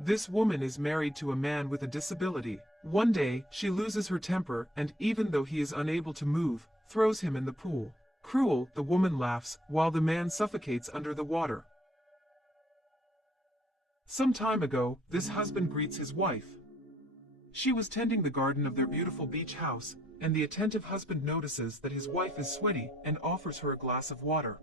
This woman is married to a man with a disability. One day, she loses her temper and, even though he is unable to move, throws him in the pool. Cruel, the woman laughs, while the man suffocates under the water. Some time ago, this husband greets his wife. She was tending the garden of their beautiful beach house, and the attentive husband notices that his wife is sweaty and offers her a glass of water.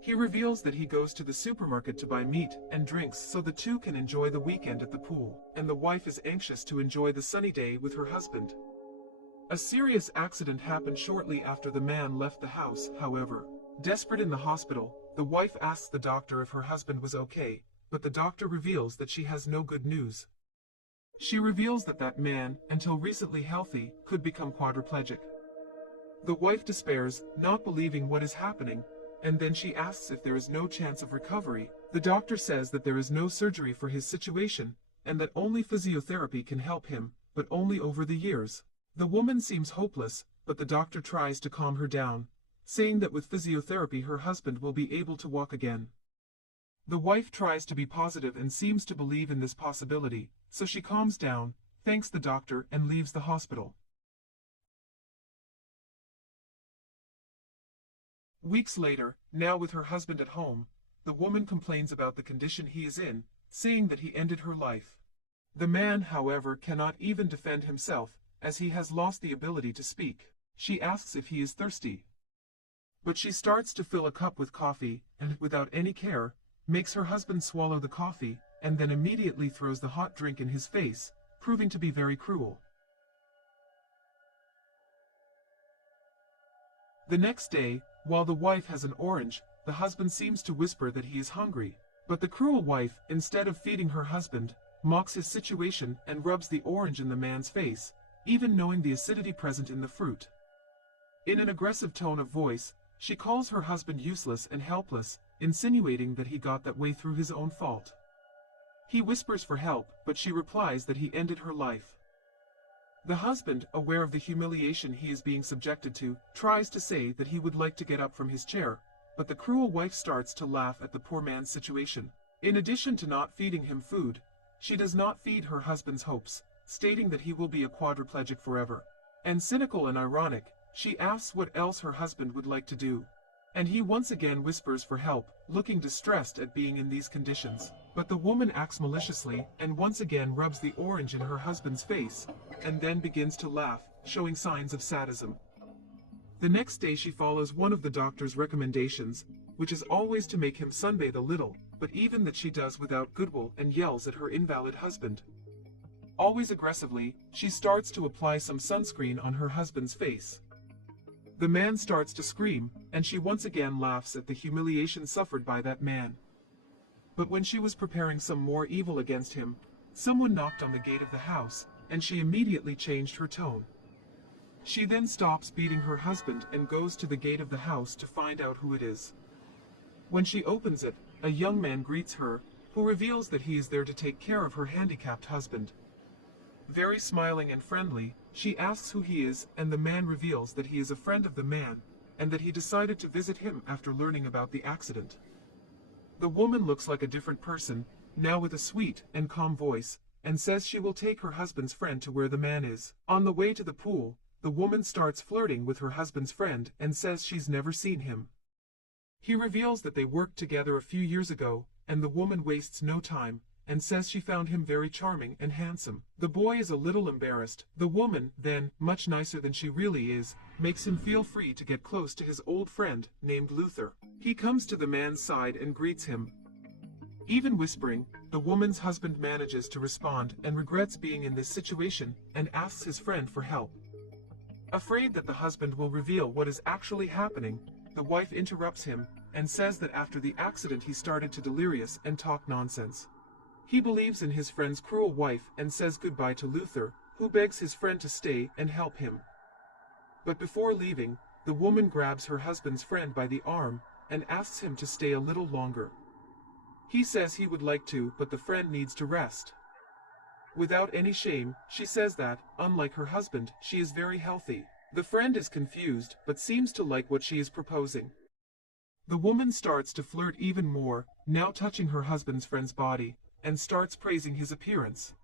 He reveals that he goes to the supermarket to buy meat and drinks so the two can enjoy the weekend at the pool, and the wife is anxious to enjoy the sunny day with her husband. A serious accident happened shortly after the man left the house, however. Desperate in the hospital, the wife asks the doctor if her husband was okay, but the doctor reveals that she has no good news. She reveals that that man, until recently healthy, could become quadriplegic. The wife despairs, not believing what is happening, and then she asks if there is no chance of recovery. The doctor says that there is no surgery for his situation, and that only physiotherapy can help him, but only over the years. The woman seems hopeless, but the doctor tries to calm her down, saying that with physiotherapy her husband will be able to walk again. The wife tries to be positive and seems to believe in this possibility, so she calms down, thanks the doctor, and leaves the hospital. Weeks later, now with her husband at home, the woman complains about the condition he is in, saying that he ended her life. The man, however, cannot even defend himself, as he has lost the ability to speak. She asks if he is thirsty. But she starts to fill a cup with coffee, and, without any care, makes her husband swallow the coffee, and then immediately throws the hot drink in his face, proving to be very cruel. The next day, while the wife has an orange, the husband seems to whisper that he is hungry. But the cruel wife, instead of feeding her husband, mocks his situation and rubs the orange in the man's face, even knowing the acidity present in the fruit. In an aggressive tone of voice, she calls her husband useless and helpless, insinuating that he got that way through his own fault. He whispers for help, but she replies that he ended her life. The husband, aware of the humiliation he is being subjected to, tries to say that he would like to get up from his chair, but the cruel wife starts to laugh at the poor man's situation. In addition to not feeding him food, she does not feed her husband's hopes, stating that he will be a quadriplegic forever. And cynical and ironic, she asks what else her husband would like to do. And he once again whispers for help, looking distressed at being in these conditions. But the woman acts maliciously, and once again rubs the orange in her husband's face, and then begins to laugh, showing signs of sadism. The next day she follows one of the doctor's recommendations, which is always to make him sunbathe a little, but even that she does without goodwill and yells at her invalid husband. Always aggressively, she starts to apply some sunscreen on her husband's face. The man starts to scream, and she once again laughs at the humiliation suffered by that man. But when she was preparing some more evil against him, someone knocked on the gate of the house, and she immediately changed her tone. She then stops beating her husband and goes to the gate of the house to find out who it is. When she opens it, a young man greets her, who reveals that he is there to take care of her handicapped husband. Very smiling and friendly, she asks who he is, and the man reveals that he is a friend of the man, and that he decided to visit him after learning about the accident. The woman looks like a different person, now with a sweet and calm voice, and says she will take her husband's friend to where the man is. On the way to the pool, the woman starts flirting with her husband's friend and says she's never seen him. He reveals that they worked together a few years ago, and the woman wastes no time, and says she found him very charming and handsome. The boy is a little embarrassed. The woman, then, much nicer than she really is, makes him feel free to get close to his old friend, named Luther. He comes to the man's side and greets him. Even whispering, the woman's husband manages to respond and regrets being in this situation and asks his friend for help. Afraid that the husband will reveal what is actually happening, the wife interrupts him and says that after the accident he started to delirious and talk nonsense. He believes in his friend's cruel wife and says goodbye to Luther, who begs his friend to stay and help him. But before leaving, the woman grabs her husband's friend by the arm and asks him to stay a little longer. He says he would like to, but the friend needs to rest. Without any shame, she says that, unlike her husband, she is very healthy. The friend is confused, but seems to like what she is proposing. The woman starts to flirt even more, now touching her husband's friend's body, and starts praising his appearance.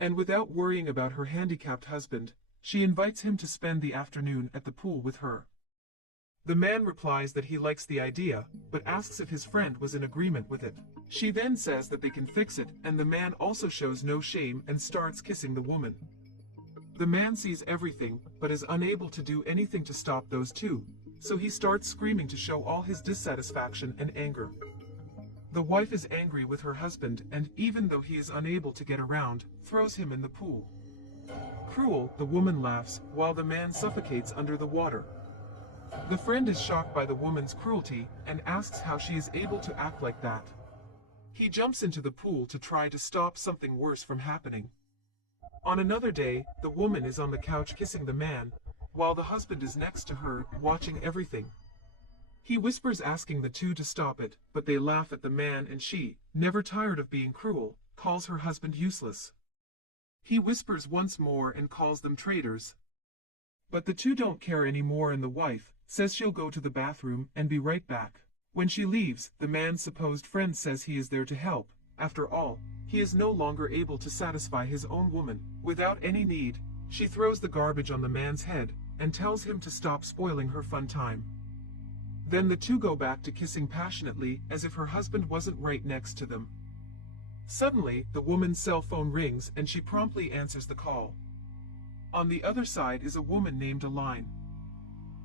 And without worrying about her handicapped husband, she invites him to spend the afternoon at the pool with her. The man replies that he likes the idea, but asks if his friend was in agreement with it. She then says that they can fix it, and the man also shows no shame and starts kissing the woman. The man sees everything, but is unable to do anything to stop those two, so he starts screaming to show all his dissatisfaction and anger. The wife is angry with her husband and, even though he is unable to get around, throws him in the pool. Cruel, the woman laughs, while the man suffocates under the water. The friend is shocked by the woman's cruelty and asks how she is able to act like that. He jumps into the pool to try to stop something worse from happening. On another day, the woman is on the couch kissing the man, while the husband is next to her, watching everything. He whispers asking the two to stop it, but they laugh at the man and she, never tired of being cruel, calls her husband useless. He whispers once more and calls them traitors. But the two don't care anymore and the wife says she'll go to the bathroom and be right back. When she leaves, the man's supposed friend says he is there to help. After all, he is no longer able to satisfy his own woman. Without any need, she throws the garbage on the man's head and tells him to stop spoiling her fun time. Then the two go back to kissing passionately as if her husband wasn't right next to them. Suddenly, the woman's cell phone rings and she promptly answers the call. On the other side is a woman named Aline.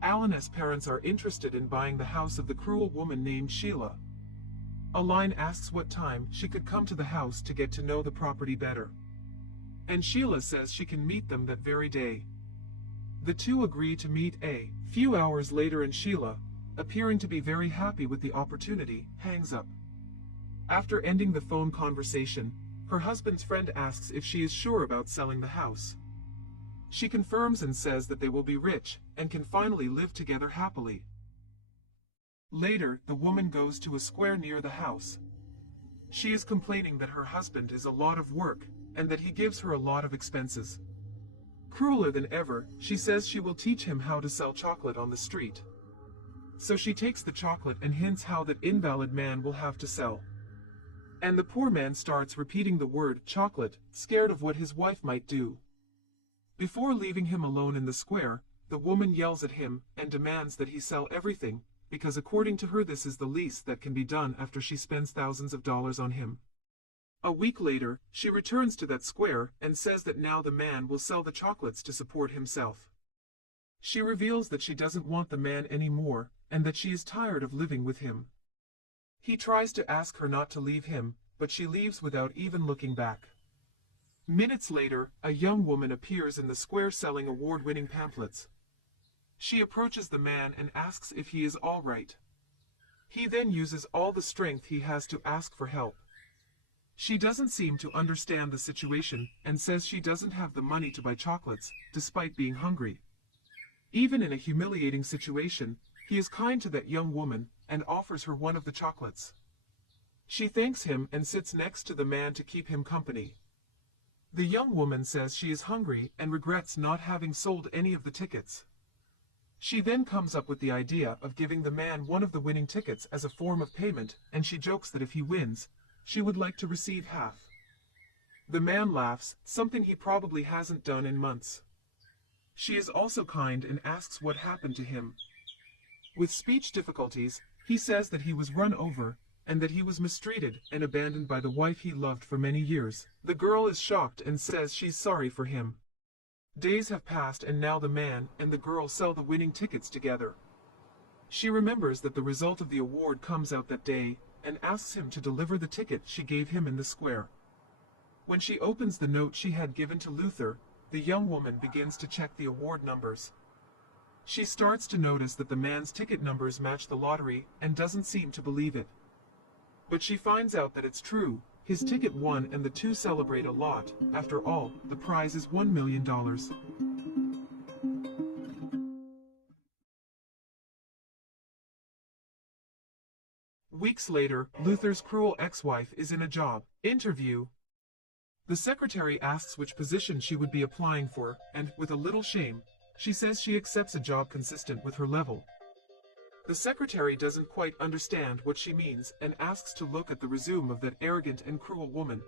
Aline's parents are interested in buying the house of the cruel woman named Sheila. Aline asks what time she could come to the house to get to know the property better. And Sheila says she can meet them that very day. The two agree to meet a few hours later and Sheila, appearing to be very happy with the opportunity, hangs up. After ending the phone conversation, her husband's friend asks if she is sure about selling the house. She confirms and says that they will be rich and can finally live together happily. Later, the woman goes to a square near the house. She is complaining that her husband is a lot of work and that he gives her a lot of expenses. Crueler than ever, she says she will teach him how to sell chocolate on the street. So she takes the chocolate and hints how that invalid man will have to sell. And the poor man starts repeating the word chocolate, scared of what his wife might do. Before leaving him alone in the square, the woman yells at him and demands that he sell everything, because according to her this is the least that can be done after she spends thousands of dollars on him. A week later, she returns to that square and says that now the man will sell the chocolates to support himself. She reveals that she doesn't want the man anymore and that she is tired of living with him. He tries to ask her not to leave him, but she leaves without even looking back. Minutes later, a young woman appears in the square selling award-winning pamphlets. She approaches the man and asks if he is all right. He then uses all the strength he has to ask for help. She doesn't seem to understand the situation and says she doesn't have the money to buy chocolates, despite being hungry. Even in a humiliating situation, he is kind to that young woman and offers her one of the chocolates. She thanks him and sits next to the man to keep him company. The young woman says she is hungry and regrets not having sold any of the tickets. She then comes up with the idea of giving the man one of the winning tickets as a form of payment, and she jokes that if he wins, she would like to receive half. The man laughs, something he probably hasn't done in months. She is also kind and asks what happened to him. With speech difficulties, he says that he was run over, and that he was mistreated and abandoned by the wife he loved for many years. The girl is shocked and says she's sorry for him. Days have passed and now the man and the girl sell the winning tickets together. She remembers that the result of the award comes out that day, and asks him to deliver the ticket she gave him in the square. When she opens the note she had given to Luther, the young woman begins to check the award numbers. She starts to notice that the man's ticket numbers match the lottery and doesn't seem to believe it. But she finds out that it's true. His ticket won and the two celebrate a lot. After all, the prize is $1 million. Weeks later, Luther's cruel ex-wife is in a job interview. The secretary asks which position she would be applying for, and, with a little shame, she says she accepts a job consistent with her level. The secretary doesn't quite understand what she means and asks to look at the resume of that arrogant and cruel woman.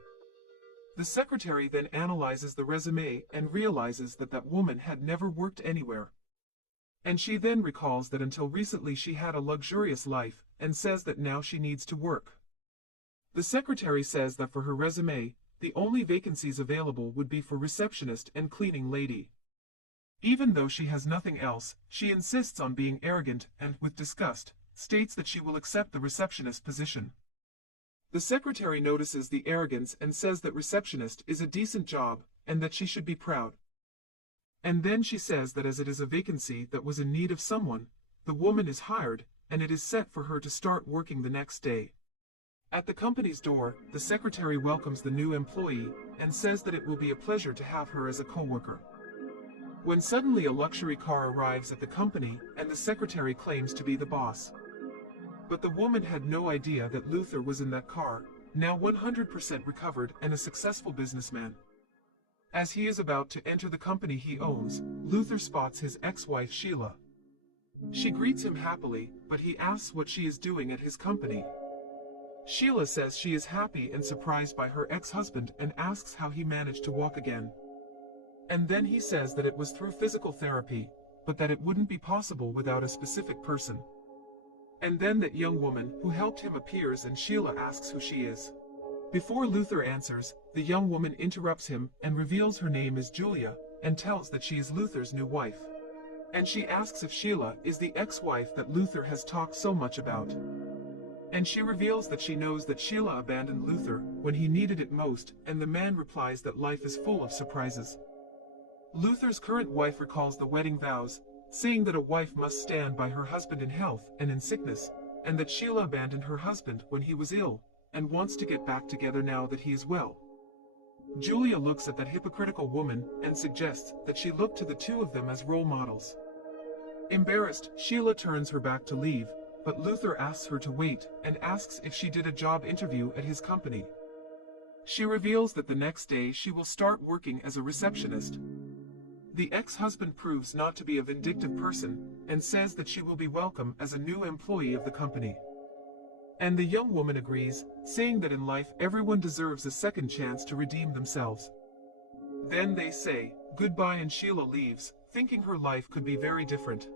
The secretary then analyzes the resume and realizes that that woman had never worked anywhere. And she then recalls that until recently she had a luxurious life and says that now she needs to work. The secretary says that for her resume, the only vacancies available would be for receptionist and cleaning lady. Even though she has nothing else, she insists on being arrogant and, with disgust, states that she will accept the receptionist position. The secretary notices the arrogance and says that receptionist is a decent job and that she should be proud. And then she says that as it is a vacancy that was in need of someone, the woman is hired and it is set for her to start working the next day. At the company's door, the secretary welcomes the new employee and says that it will be a pleasure to have her as a co-worker. When suddenly a luxury car arrives at the company and the secretary claims to be the boss. But the woman had no idea that Luther was in that car, now 100% recovered and a successful businessman. As he is about to enter the company he owns, Luther spots his ex-wife Sheila. She greets him happily, but he asks what she is doing at his company. Sheila says she is happy and surprised by her ex-husband and asks how he managed to walk again. And then he says that it was through physical therapy, but that it wouldn't be possible without a specific person. And then that young woman who helped him appears and Sheila asks who she is. Before Luther answers, the young woman interrupts him and reveals her name is Julia, and tells that she is Luther's new wife. And she asks if Sheila is the ex-wife that Luther has talked so much about. And she reveals that she knows that Sheila abandoned Luther when he needed it most, and the man replies that life is full of surprises. Luther's current wife recalls the wedding vows, saying that a wife must stand by her husband in health and in sickness, and that Sheila abandoned her husband when he was ill, and wants to get back together now that he is well. Julia looks at that hypocritical woman and suggests that she look to the two of them as role models. Embarrassed, Sheila turns her back to leave, but Luther asks her to wait and asks if she did a job interview at his company. She reveals that the next day she will start working as a receptionist. The ex-husband proves not to be a vindictive person and says that she will be welcome as a new employee of the company. And the young woman agrees, saying that in life everyone deserves a second chance to redeem themselves. Then they say goodbye and Sheila leaves, thinking her life could be very different.